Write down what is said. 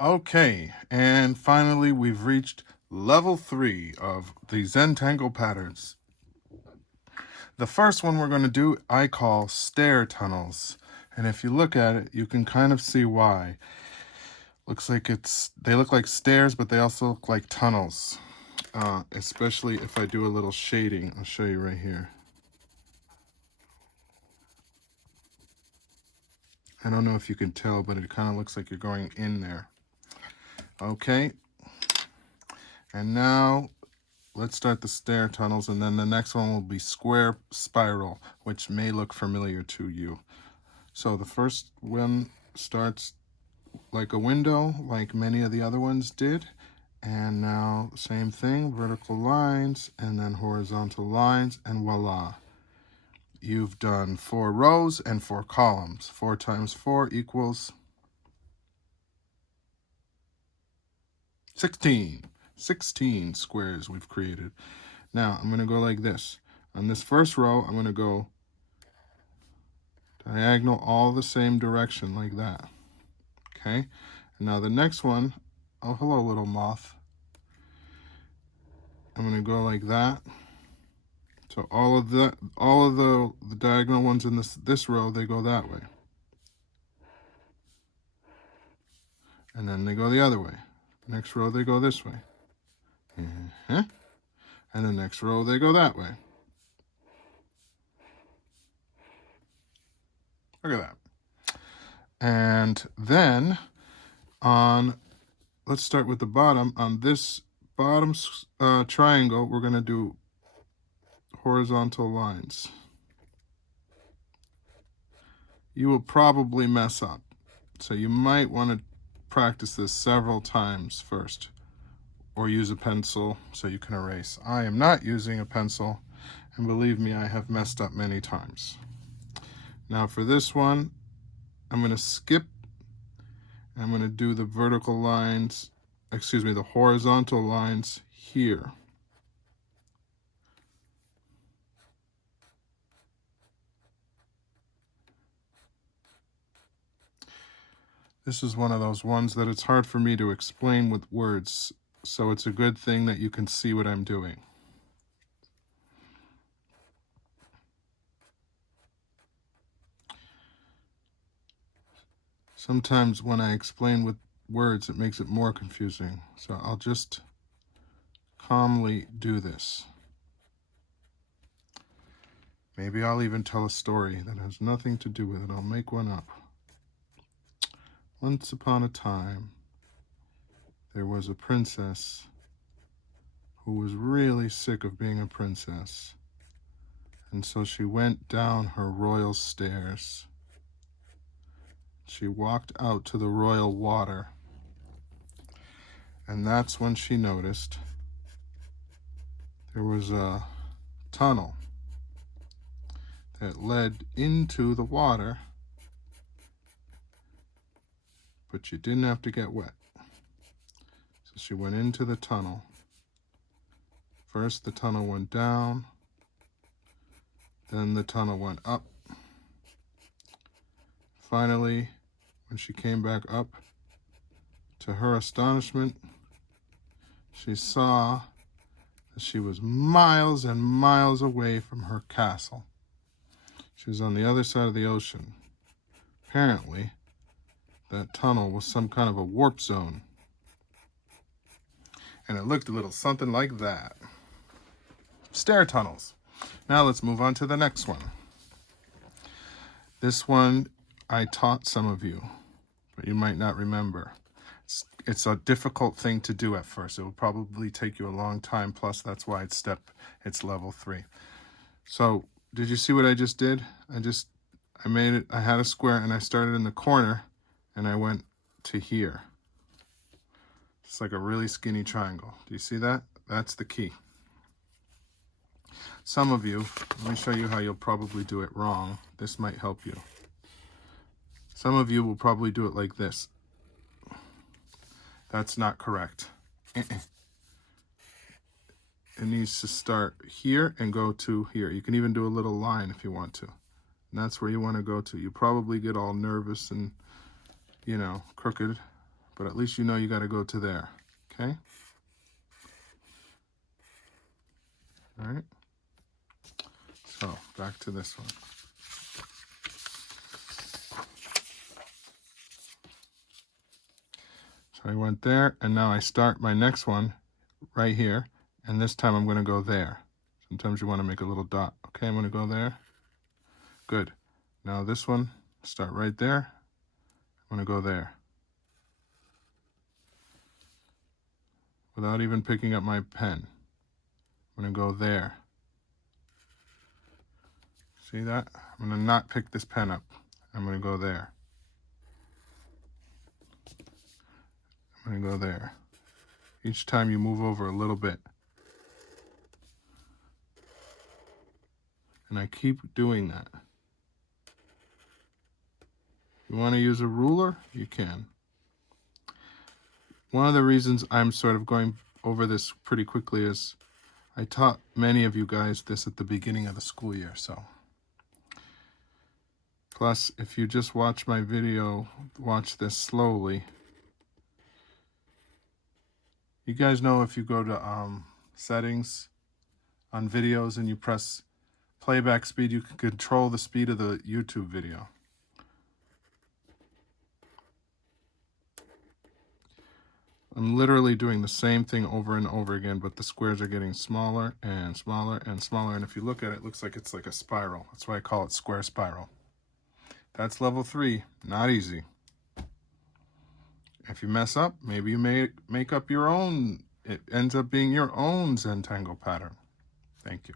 Okay, and finally we've reached level 3 of the Zentangle patterns. The first one we're going to do I call stair tunnels. And if you look at it, you can kind of see why. Looks like they look like stairs, but they also look like tunnels. Especially if I do a little shading. I'll show you right here. I don't know if you can tell, but it kind of looks like you're going in there. Okay. And now let's start the stair tunnels, and then the next one will be square spiral, which may look familiar to you. So the first one starts like a window, like many of the other ones did. And now same thing, vertical lines and then horizontal lines, and voila. You've done 4 rows and 4 columns. 4 times 4 equals 16. 16 squares we've created. Now I'm going to go like this. On this first row, I'm going to go diagonal all the same direction like that. Okay? And now the next one, oh hello little moth. I'm going to go like that. So all of the diagonal ones in this row, they go that way. And then they go the other way. Next row they go this way. And the next row they go that way. Look at that. And then let's start with the bottom. On this bottom triangle, we're going to do horizontal lines. You will probably mess up, so you might want to practice this several times first, or use a pencil so you can erase. I am not using a pencil, and believe me, I have messed up many times. Now for this one, I'm going to skip. I'm going to do the vertical lines, the horizontal lines here. This is one of those ones that it's hard for me to explain with words, so it's a good thing that you can see what I'm doing. Sometimes when I explain with words, it makes it more confusing, so I'll just calmly do this. Maybe I'll even tell a story that has nothing to do with it. I'll make one up. Once upon a time, there was a princess who was really sick of being a princess. And so she went down her royal stairs. She walked out to the royal water. And that's when she noticed there was a tunnel that led into the water, but you didn't have to get wet. So she went into the tunnel. First the tunnel went down, then the tunnel went up. Finally, when she came back up, to her astonishment, she saw that she was miles and miles away from her castle. She was on the other side of the ocean. Apparently, that tunnel was some kind of a warp zone. And it looked a little something like that. Stair tunnels. Now let's move on to the next one. This one I taught some of you, but you might not remember. It's a difficult thing to do at first. It will probably take you a long time, plus that's why it's level 3. So did you see what I just did? I made it, I had a square and I started in the corner and I went to here. It's like a really skinny triangle. Do you see that? That's the key. Some of you, let me show you how you'll probably do it wrong. This might help you. Some of you will probably do it like this. That's not correct. It needs to start here and go to here. You can even do a little line if you want to. And that's where you want to go to. You probably get all nervous and, crooked. but at least you know you got to go to there. Okay? All right. So back to this one. So I went there, and now I start my next one right here, and this time I'm going to go there. Sometimes you want to make a little dot. Okay, I'm going to go there. Good. Now this one, start right there. I'm going to go there. Without even picking up my pen. I'm going to go there. See that? I'm going to not pick this pen up. I'm going to go there. I'm going to go there. Each time you move over a little bit. And I keep doing that. You want to use a ruler? You can. One of the reasons I'm sort of going over this pretty quickly is I taught many of you guys this at the beginning of the school year, so. Plus, if you just watch my video, watch this slowly. You guys know if you go to settings on videos and you press playback speed, you can control the speed of the YouTube video. I'm literally doing the same thing over and over again, but the squares are getting smaller and smaller and smaller. And if you look at it, it looks like it's like a spiral. That's why I call it square spiral. That's level 3, not easy. If you mess up, maybe you may make up your own. It ends up being your own Zentangle pattern. Thank you.